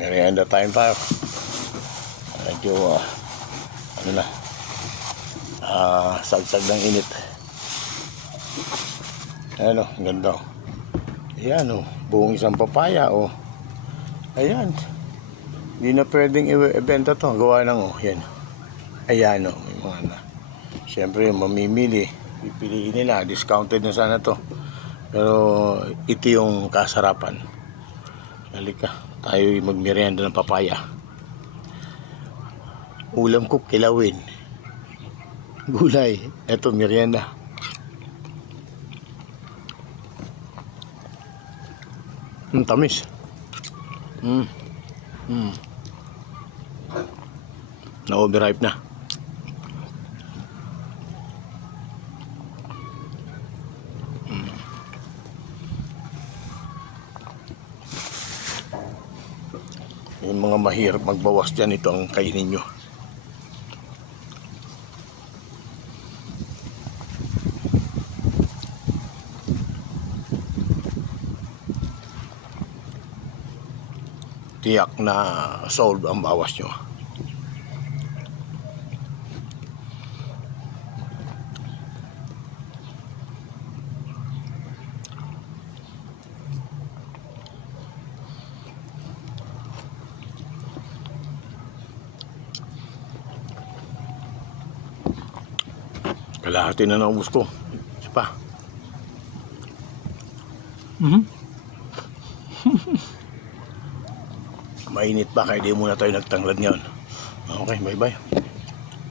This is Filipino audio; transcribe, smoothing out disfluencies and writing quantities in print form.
Merienda time tayo. Medyo ano na, sagsag ng init. Ayan o, ganda o. Ayan o, buong isang papaya o. Ayan. Hindi na pwedeng ibenta to. Gawa ng o, yan. Ayan o, may mga na. Siyempre yung mamimili, pipiliin nila, discounted na sana to. Pero ito yung kasarapan. Halika, tayo magmerienda ng papaya. Ulam ko kilawin. Gulay, eto merienda. Tamis. Na-overripe na. Yung mga mahirap magbawas dyan, ito ang kainin nyo. Tiyak na solve ang bawas nyo. Kalahati na naubos ko. Isa pa. Mainit pa kaya di muna tayo nagtanglad ngayon. Okay, bye bye.